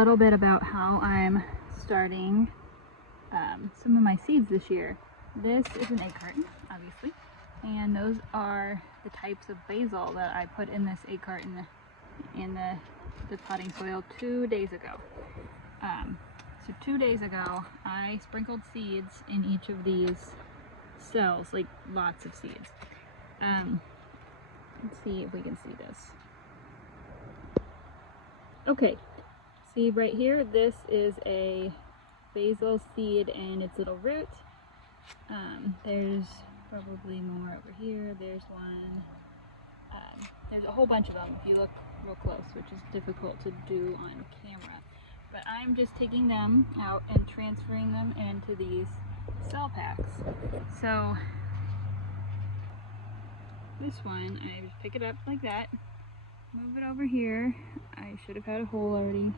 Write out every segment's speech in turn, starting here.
little bit about how I'm starting some of my seeds this year. This is an egg carton, obviously, and those are the types of basil that I put in this egg carton in the potting soil 2 days ago. So 2 days ago, I sprinkled seeds in each of these cells, like lots of seeds. Let's see if we can see this. Okay, see right here, this is a basil seed and its little root. There's probably more over here. There's one. There's a whole bunch of them if you look real close, which is difficult to do on camera. But I'm just taking them out and transferring them into these cell packs. So this one, I just pick it up like that, move it over here. I should have had a hole already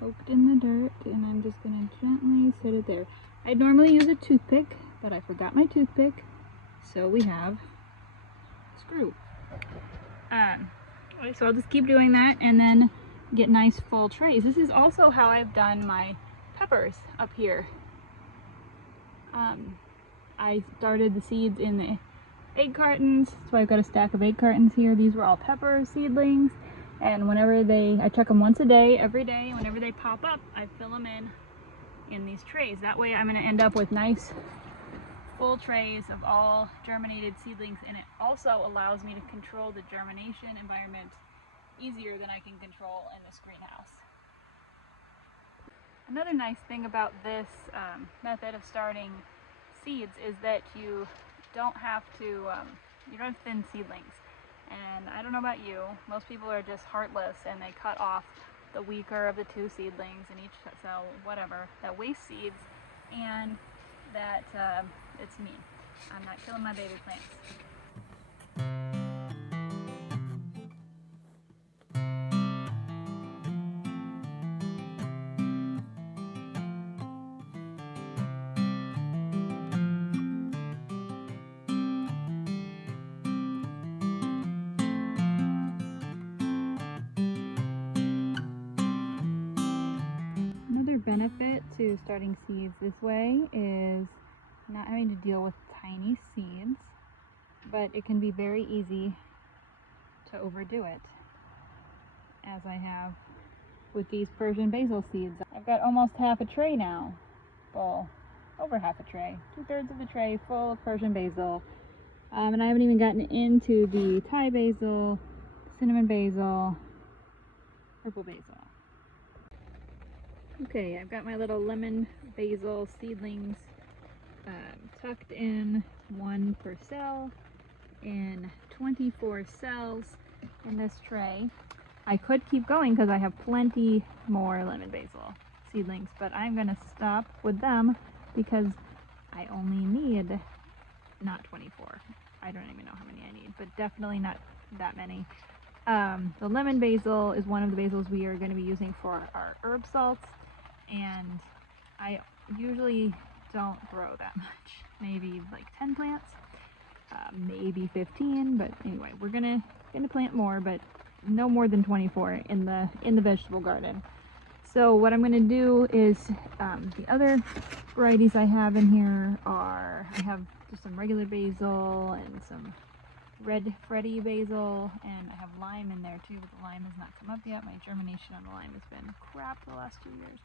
poked in the dirt, and I'm just going to gently set it there. I'd normally use a toothpick, but I forgot my toothpick, so we have a screw. So I'll just keep doing that and then get nice full trays. This is also how I've done my peppers up here. I started the seeds in the egg cartons, so I've got a stack of egg cartons here. These were all pepper seedlings, and whenever I check them once a day, every day. Whenever they pop up, I fill them in these trays. That way I'm going to end up with nice full trays of all germinated seedlings, and it also allows me to control the germination environment easier than I can control in this greenhouse. Another nice thing about this method of starting seeds is that you don't have to thin seedlings. And I don't know about you, most people are just heartless and they cut off the weaker of the two seedlings in each cell, whatever, that waste seeds, and that it's me. I'm not killing my baby plants. Benefit to starting seeds this way is not having to deal with tiny seeds, but it can be very easy to overdo it, as I have with these Persian basil seeds. I've got almost half a tray now full, over half a tray, 2/3 of the tray full of Persian basil, and I haven't even gotten into the Thai basil, cinnamon basil, purple basil. Okay, I've got my little lemon basil seedlings tucked in, 1 per cell, in 24 cells in this tray. I could keep going because I have plenty more lemon basil seedlings, but I'm going to stop with them because I only need not 24. I don't even know how many I need, but definitely not that many. The lemon basil is one of the basils we are going to be using for our herb salts. And I usually don't grow that much, maybe like 10 plants, maybe 15, but anyway, we're gonna plant more, but no more than 24 in the vegetable garden. So what I'm gonna do is, the other varieties I have in here are, I have just some regular basil and some red Freddy basil, and I have lime in there too, but the lime has not come up yet. My germination on the lime has been crap the last 2 years.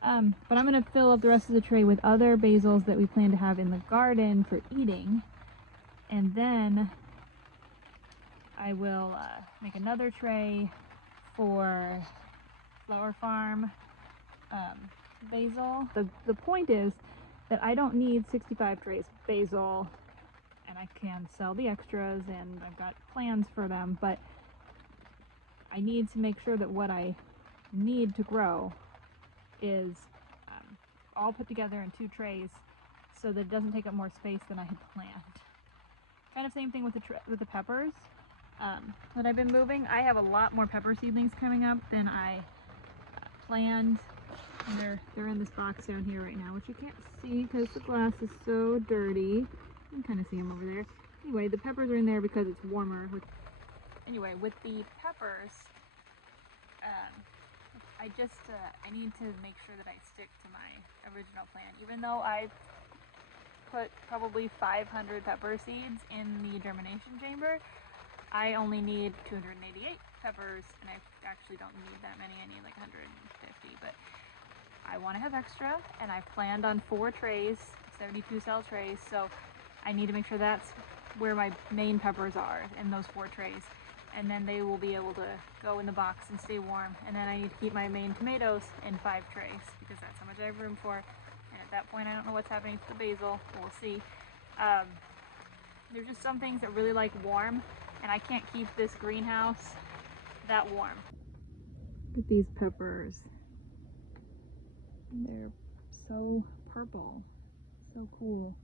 But I'm going to fill up the rest of the tray with other basils that we plan to have in the garden for eating, and then I will make another tray for flower farm basil. The point is that I don't need 65 trays of basil, and I can sell the extras, and I've got plans for them, but I need to make sure that what I need to grow is all put together in 2 trays so that it doesn't take up more space than I had planned. Kind of same thing with the peppers that I've been moving. I have a lot more pepper seedlings coming up than I planned. And they're in this box down here right now, which you can't see because the glass is so dirty. You can kind of see them over there. Anyway, the peppers are in there because it's warmer. Anyway, with the peppers, I need to make sure that I stick to my original plan. Even though I put probably 500 pepper seeds in the germination chamber, I only need 288 peppers, and I actually don't need that many. I need like 150, but I want to have extra, and I planned on 4 trays, 72 cell trays, so I need to make sure that's where my main peppers are, in those 4 trays. And then they will be able to go in the box and stay warm. And then I need to keep my main tomatoes in 5 trays, because that's how much I have room for. And at that point, I don't know what's happening to the basil. We'll see. There's just some things that really like warm, and I can't keep this greenhouse that warm. Look at these peppers. They're so purple. So cool.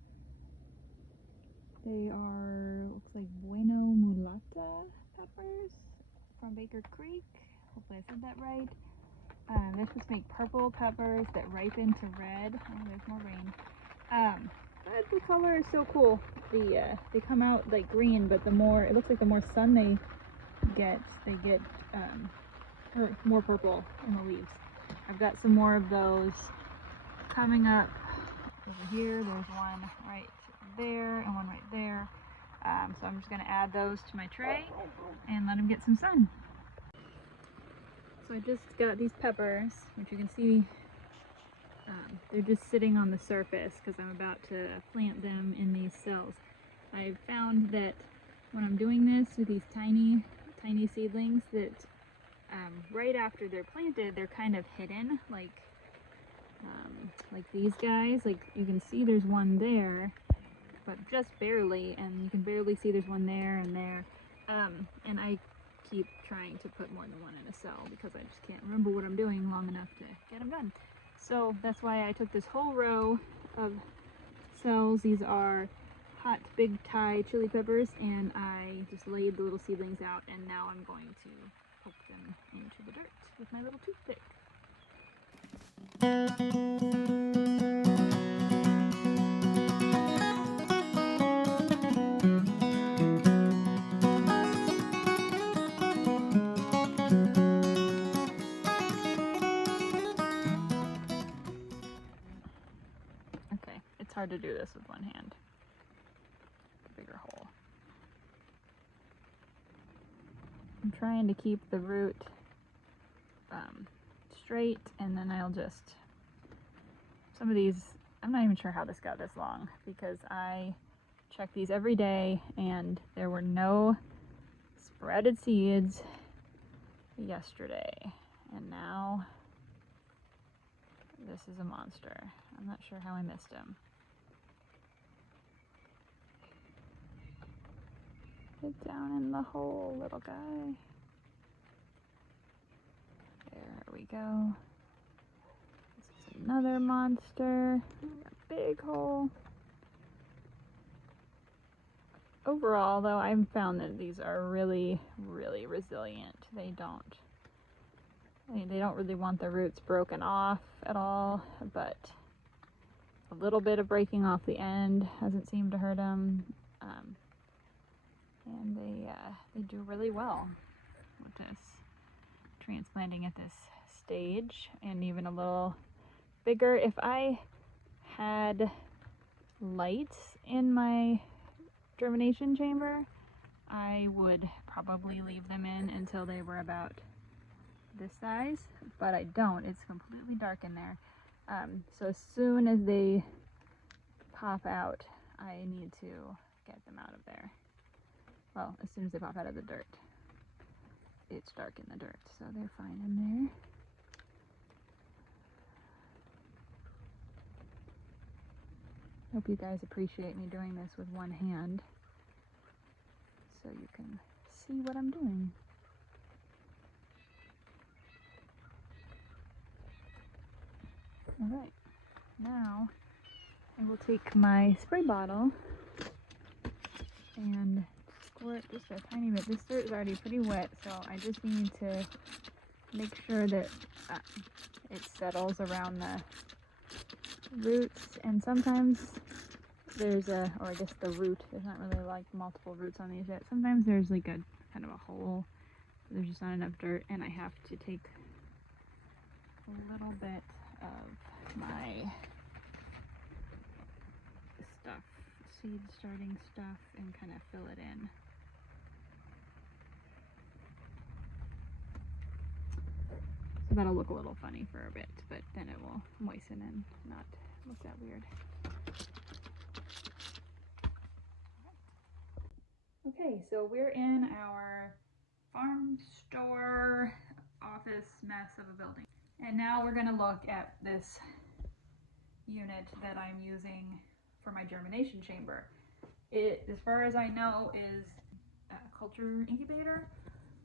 They are, looks like Bueno Mulata peppers from Baker Creek. Hopefully I said that right. They're supposed to make purple peppers that ripen to red. Oh, there's more rain. But the color is so cool. They come out like green, but it looks like the more sun they get more purple in the leaves. I've got some more of those coming up over here. There's one right there and one right there. So I'm just going to add those to my tray and let them get some sun. So I just got these peppers, which you can see they're just sitting on the surface because I'm about to plant them in these cells. I've found that when I'm doing this with these tiny seedlings, that right after they're planted, they're kind of hidden, like these guys. Like you can see there's one there, but just barely, and you can barely see there's one there and there. And I keep trying to put more than one in a cell because I just can't remember what I'm doing long enough to get them done. So that's why I took this whole row of cells. These are hot big Thai chili peppers, and I just laid the little seedlings out, and now I'm going to poke them into the dirt with my little toothpick. Okay, it's hard to do this with one hand. Bigger hole. I'm trying to keep the root straight, and then I'll just, some of these, I'm not even sure how this got this long because I check these every day and there were no sprouted seeds yesterday, and now this is a monster. I'm not sure how I missed him. Get down in the hole, little guy. There we go. This is another monster. A big hole. Overall, though, I've found that these are really, really resilient. They don't really want the roots broken off at all, but a little bit of breaking off the end hasn't seemed to hurt them. And they do really well with this transplanting at this stage, and even a little bigger. If I had lights in my germination chamber, I would probably leave them in until they were about this size, but I don't. It's completely dark in there. So as soon as they pop out, I need to get them out of there. Well, as soon as they pop out of the dirt. It's dark in the dirt, so they're fine in there. Hope you guys appreciate me doing this with one hand so you can see what I'm doing. Alright, now I will take my spray bottle and squirt just a tiny bit. This dirt is already pretty wet, so I just need to make sure that it settles around the roots. And sometimes there's or I guess the root, there's not really like multiple roots on these yet. Sometimes there's like a kind of a hole, there's just not enough dirt, and I have to take a little bit of my stuff, seed starting stuff, and kind of fill it in. So that'll look a little funny for a bit, but then it will moisten and not look that weird. Okay, so we're in our farm store office mess of a building. And now we're going to look at this unit that I'm using for my germination chamber. It, as far as I know, is a culture incubator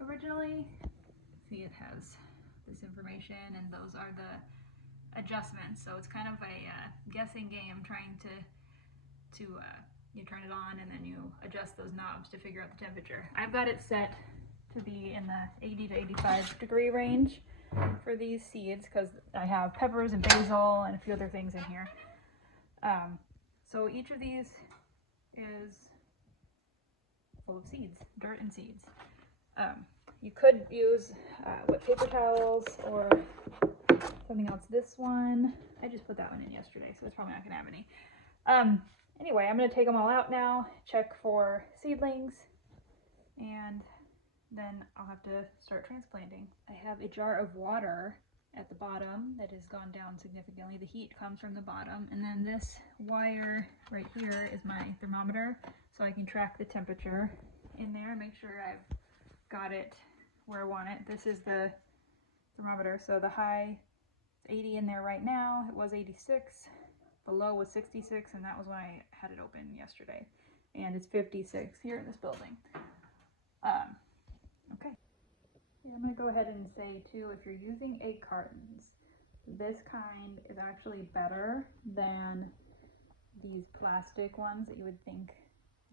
originally. See, it has this information, and those are the adjustments. So it's kind of a guessing game, trying to you turn it on and then you adjust those knobs to figure out the temperature. I've got it set to be in the 80 to 85 degree range for these seeds because I have peppers and basil and a few other things in here. So each of these is full of seeds, dirt and seeds. You could use wet paper towels or something else. This one, I just put that one in yesterday, so it's probably not going to have any. Anyway, I'm going to take them all out now, check for seedlings, and then I'll have to start transplanting. I have a jar of water at the bottom that has gone down significantly. The heat comes from the bottom, and then this wire right here is my thermometer, so I can track the temperature in there and make sure I've got it where I want it. This is the thermometer, so the high is 80 in there right now. It was 86. The low was 66, and that was when I had it open yesterday. And it's 56 here in this building. Okay. Yeah, I'm going to go ahead and say, too, if you're using egg cartons, this kind is actually better than these plastic ones that you would think,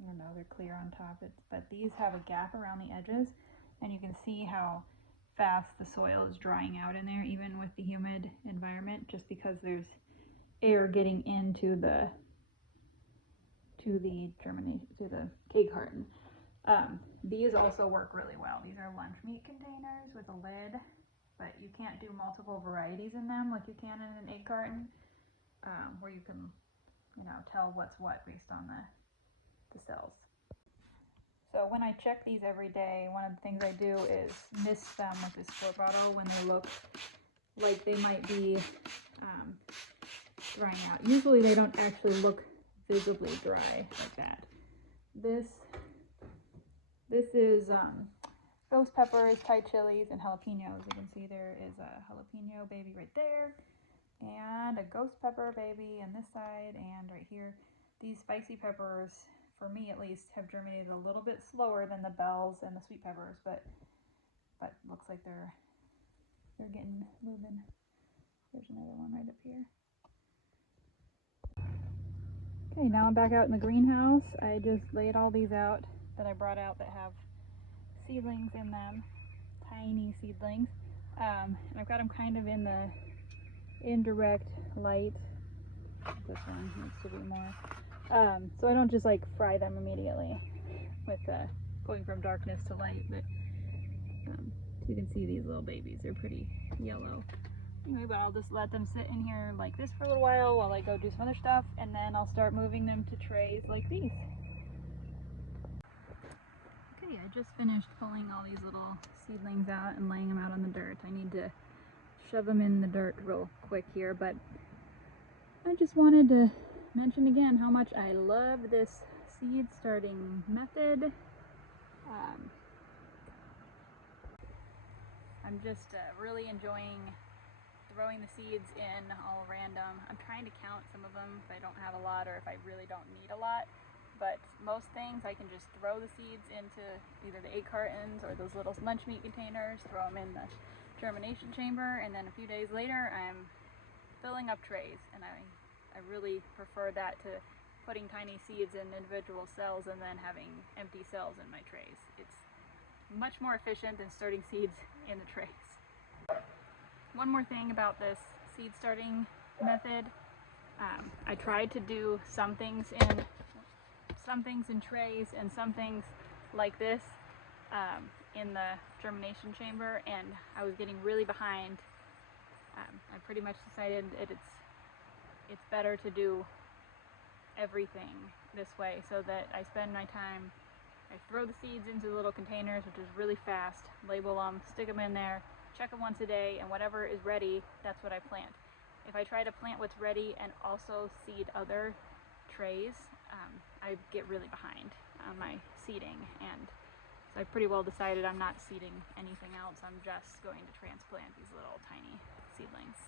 I don't know, they're clear on top. But these have a gap around the edges, and you can see how fast the soil is drying out in there, even with the humid environment, just because there's air getting into the egg carton. These also work really well. These are lunch meat containers with a lid, but you can't do multiple varieties in them like you can in an egg carton, where you can, tell what's what based on the cells. So when I check these every day, one of the things I do is mist them with this sport bottle when they look like they might be drying out. Usually they don't actually look visibly dry like that. This is ghost peppers, Thai chilies, and jalapenos. You can see there is a jalapeno baby right there, and a ghost pepper baby on this side, and right here. These spicy peppers, for me at least, have germinated a little bit slower than the bells and the sweet peppers, but looks like they're getting moving. There's another one right up here. Okay, now I'm back out in the greenhouse. I just laid all these out that I brought out that have seedlings in them, tiny seedlings. And I've got them kind of in the indirect light. This one needs to be more. So I don't just like fry them immediately with going from darkness to light, but you can see these little babies. They're pretty yellow. Anyway, but I'll just let them sit in here like this for a little while I go do some other stuff, and then I'll start moving them to trays like these. Okay, I just finished pulling all these little seedlings out and laying them out on the dirt. I need to shove them in the dirt real quick here, but I just wanted to mention again how much I love this seed starting method. I'm just really enjoying throwing the seeds in all random. I'm trying to count some of them if I don't have a lot or if I really don't need a lot. But most things I can just throw the seeds into either the egg cartons or those little lunch meat containers, throw them in the germination chamber, and then a few days later I'm filling up trays. And I really prefer that to putting tiny seeds in individual cells and then having empty cells in my trays. It's much more efficient than starting seeds in the trays. One more thing about this seed starting method, I tried to do some things in trays and some things like this in the germination chamber, and I was getting really behind I pretty much decided it's better to do everything this way so that I spend my time, I throw the seeds into the little containers, which is really fast, label them, stick them in there, check them once a day, and whatever is ready, that's what I plant. If I try to plant what's ready and also seed other trays, I get really behind on my seeding, and so I pretty well decided I'm not seeding anything else. I'm just going to transplant these little tiny seedlings.